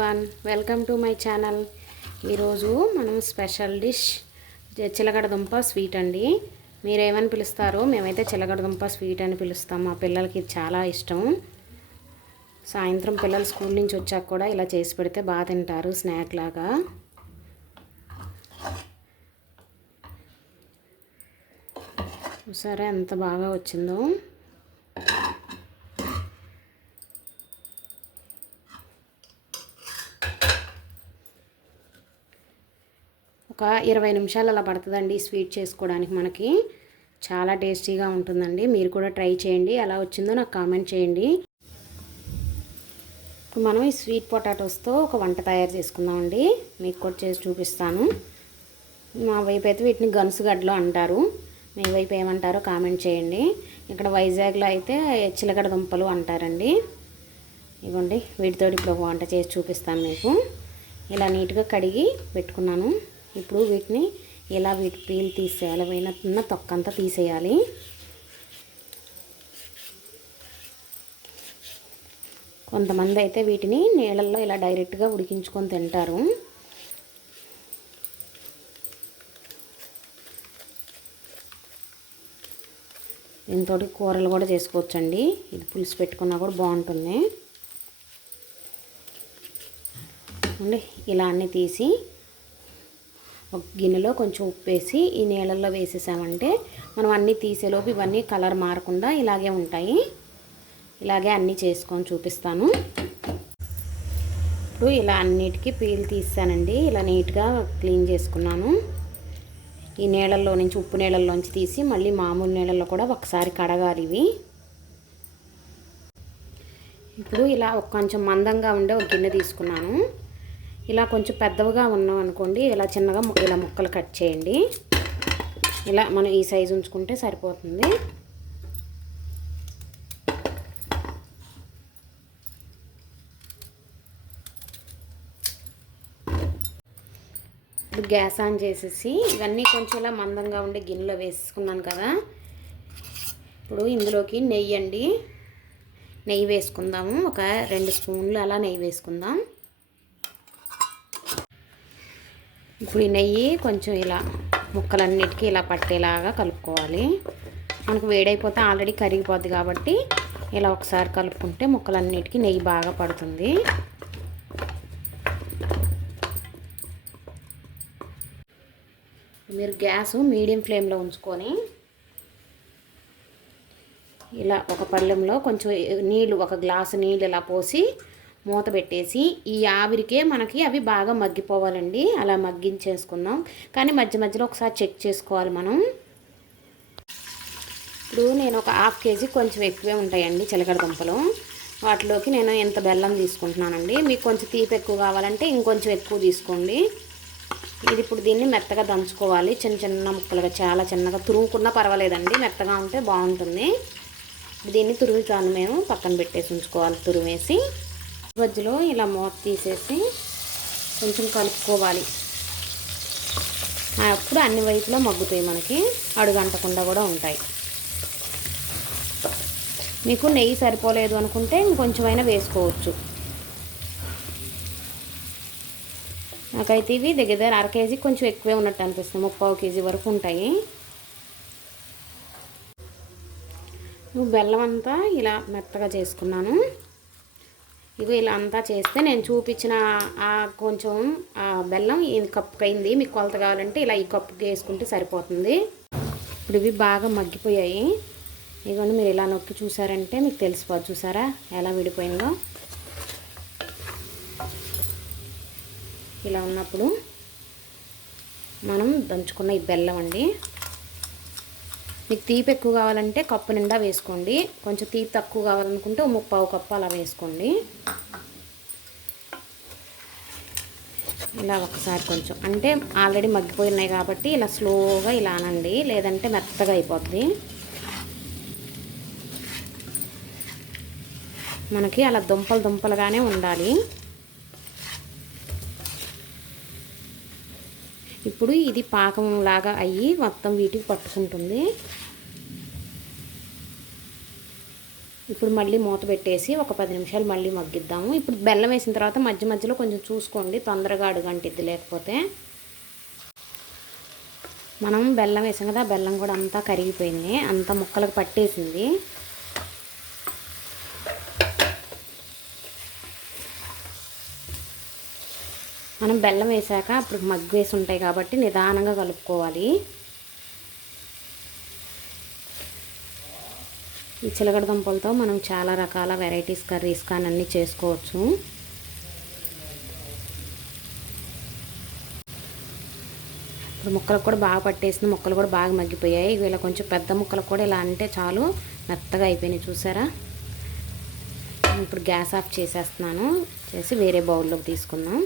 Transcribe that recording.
One welcome to my channel. ఈరోజు మనం special dish చిలకడదుంప sweet అండి. మీరేమని పిలుస్తారో మేమైతే చిలకడ దుంప స్వీట్ అని పిలుస్తాం. మా పిల్లలకి చాలా ఇష్టం. సాయంత్రం పిల్లలు స్కూల్ నుంచి వచ్చాక కూడా ఇలా చేసి పెడితే బాగా తింటారు స్నాక్ లాగా. సరే ఎంత బాగా వచ్చిందో? ఒక ఇరవై నిమిషాలు అలా పడుతుందండి స్వీట్ చేసుకోవడానికి మనకి. చాలా టేస్టీగా ఉంటుందండి. మీరు కూడా ట్రై చేయండి. ఎలా వచ్చిందో నాకు కామెంట్ చేయండి. ఇప్పుడు మనం ఈ స్వీట్ పొటాటోస్తో ఒక వంట తయారు చేసుకుందామండి. మీకు కూడా చేసి చూపిస్తాను. మా వైపు అయితే వీటిని గనుసుగడ్డలు అంటారు. మీ వైపు ఏమంటారో కామెంట్ చేయండి. ఇక్కడ వైజాగ్లో అయితే చిలకడ దుంపలు అంటారండి. ఇవ్వండి. వీటితో ఇప్పుడు వంట చేసి చూపిస్తాను మీకు. ఇలా నీట్గా కడిగి పెట్టుకున్నాను. ఇప్పుడు వీటిని ఇలా వీటి పీల్ తీసేయాలి. పోయిన తొక్కంతా తీసేయాలి. కొంతమంది అయితే వీటిని నీళ్ళల్లో ఇలా డైరెక్ట్గా ఉడికించుకొని తింటారు. దీంతో కూరలు కూడా చేసుకోవచ్చండి. ఇది పులుసు పెట్టుకున్నా కూడా బాగుంటుంది. అండి ఇలా అన్నీ తీసి ఒక గిన్నెలో కొంచెం ఉప్పు వేసి ఈ నీళ్ళల్లో వేసేసామంటే మనం అన్నీ తీసేలోపు ఇవన్నీ కలర్ మారకుండా ఇలాగే ఉంటాయి. ఇలాగే అన్నీ చేసుకొని చూపిస్తాను. ఇప్పుడు ఇలా అన్నిటికీ పీల్ తీసానండి. ఇలా నీట్గా క్లీన్ చేసుకున్నాను. ఈ నీళ్ళల్లో నుంచి ఉప్పు నీళ్ళల్లోంచి తీసి మళ్ళీ మామూలు నీళ్ళల్లో కూడా ఒకసారి కడగాలి ఇవి. ఇప్పుడు ఇలా ఒక కొంచెం మందంగా ఉండే ఒక గిన్నె తీసుకున్నాను. ఇలా కొంచెం పెద్దవిగా ఉన్నాం అనుకోండి ఇలా చిన్నగా ఇలా ముక్కలు కట్ చేయండి. ఇలా మనం ఈ సైజు ఉంచుకుంటే సరిపోతుంది. ఇప్పుడు గ్యాస్ ఆన్ చేసేసి ఇవన్నీ కొంచెం ఇలా మందంగా ఉండే గిన్నెలో వేసుకున్నాను కదా. ఇప్పుడు ఇందులోకి నెయ్యి అండి. నెయ్యి వేసుకుందాము. ఒక రెండు స్పూన్లు అలా నెయ్యి వేసుకుందాం. ఇప్పుడు ఈ నెయ్యి కొంచెం ఇలా ముక్కలన్నిటికీ ఇలా పట్టేలాగా కలుపుకోవాలి. మనకు వేడైపోతే ఆల్రెడీ కరిగిపోద్ది కాబట్టి ఇలా ఒకసారి కలుపుకుంటే ముక్కలన్నిటికీ నెయ్యి బాగా పడుతుంది. మీరు గ్యాస్ మీడియం ఫ్లేమ్లో ఉంచుకొని ఇలా ఒక పళ్ళెంలో కొంచెం నీళ్ళు ఒక గ్లాసు నీళ్ళు ఇలా పోసి మూత పెట్టేసి ఈ ఆవిరికే మనకి అవి బాగా మగ్గిపోవాలండి. అలా మగ్గించేసుకుందాం. కానీ మధ్య మధ్యలో ఒకసారి చెక్ చేసుకోవాలి మనం. ఇప్పుడు నేను ఒక హాఫ్ కేజీ కొంచెం ఎక్కువే ఉంటాయండి చిలకడ దుంపలు. వాటిలోకి నేను ఎంత బెల్లం తీసుకుంటున్నానండి. మీకు కొంచెం తీపి ఎక్కువ కావాలంటే ఇంకొంచెం ఎక్కువ తీసుకోండి. ఇది ఇప్పుడు దీన్ని మెత్తగా దంచుకోవాలి. చిన్న చిన్న ముక్కలుగా చాలా చిన్నగా తురుముకున్నా పర్వాలేదండి. మెత్తగా ఉంటే బాగుంటుంది. దీన్ని తురుముతాను మేము పక్కన పెట్టేసి ఉంచుకోవాలి. తురిమేసి మధ్యలో ఇలా మూత తీసేసి కొంచెం కలుపుకోవాలి. అప్పుడు అన్ని వైపులో మగ్గుతాయి మనకి అడుగంటకుండా కూడా ఉంటాయి. మీకు నెయ్యి సరిపోలేదు అనుకుంటే ఇంకొంచెమైనా వేసుకోవచ్చు. నాకైతే ఇవి దగ్గర దగ్గర అర కేజీ కొంచెం ఎక్కువే ఉన్నట్టు అనిపిస్తుంది ముప్పావు కేజీ వరకు ఉంటాయి. బెల్లం అంతా ఇలా మెత్తగా చేసుకున్నాను. ఇగో ఇలా అంతా చేస్తే నేను చూపించిన ఆ కొంచెం ఆ బెల్లం ఈ కప్పుకి అయింది. మీకు కొలత కావాలంటే ఇలా ఈ కప్పుకి వేసుకుంటే సరిపోతుంది. ఇప్పుడు ఇవి బాగా మగ్గిపోయాయి. ఇదిగోండి మీరు ఇలా నొక్కి చూసారంటే మీకు తెలిసిపోదు. చూసారా? ఎలా విడిపోయిందో. ఇలా ఉన్నప్పుడు మనం దంచుకున్న ఈ బెల్లం అండి. మీకు తీపి ఎక్కువ కావాలంటే కప్పు నిండా వేసుకోండి. కొంచెం తీపి తక్కువ కావాలనుకుంటే ముప్పావు కప్పు అలా వేసుకోండి. ఇలా ఒకసారి కొంచెం. అంటే ఆల్రెడీ మగ్గిపోయినాయి కాబట్టి ఇలా స్లోగా ఇలా అనండి. లేదంటే మెత్తగా అయిపోద్ది. మనకి అలా దుంపలు దుంపలుగానే ఉండాలి. ఇప్పుడు ఇది పాకం లాగా అయ్యి మొత్తం వీటికి పట్టుకుంటుంది. ఇప్పుడు మళ్ళీ మూత పెట్టేసి ఒక పది నిమిషాలు మళ్ళీ మగ్గిద్దాము. ఇప్పుడు బెల్లం వేసిన తర్వాత మధ్య మధ్యలో కొంచెం చూసుకోండి తొందరగా అడుగంటిద్ది లేకపోతే. మనం బెల్లం వేసాం కదా ఆ బెల్లం కూడా అంతా కరిగిపోయింది అంతా ముక్కలకు పట్టేసింది. మనం బెల్లం వేసాక అప్పుడు మగ్గు వేసి ఉంటాయి కాబట్టి నిదానంగా కలుపుకోవాలి. ఈ చిలకడ దుంపలతో మనం చాలా రకాల వెరైటీస్ కర్రీస్ కానీ అన్నీ చేసుకోవచ్చు. ఇప్పుడు ముక్కలకు కూడా బాగా పట్టేసింది ముక్కలు కూడా బాగా మగ్గిపోయాయి. ఇలా కొంచెం పెద్ద ముక్కలు కూడా ఇలా అంటే చాలు మెత్తగా అయిపోయినాయి చూసారా? ఇప్పుడు గ్యాస్ ఆఫ్ చేసేస్తున్నాను. చేసి వేరే బౌల్లోకి తీసుకుందాం.